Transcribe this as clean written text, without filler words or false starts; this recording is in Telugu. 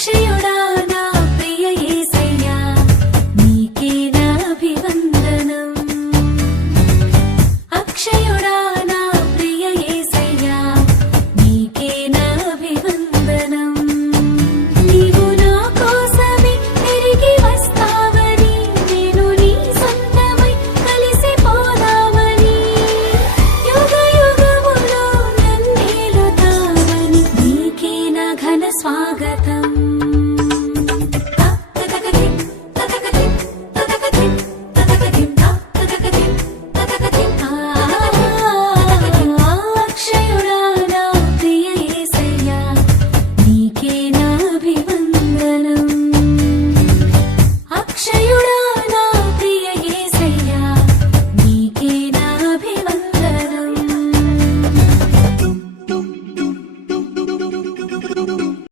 అక్షయుడా నా ప్రియ యేసయ్యా నీకే నా అభివందనం. అక్షయుడా నా ప్రియ యేసయ్యా నీకే నా అభివందనం. నీవు నా కోసమే తిరిగి వస్తావని, నేను నీ సొంతమై కలిసిపోదామని, యుగ యుగములో నన్నేలుతావని నీకే నా ఘన స్వాగతం.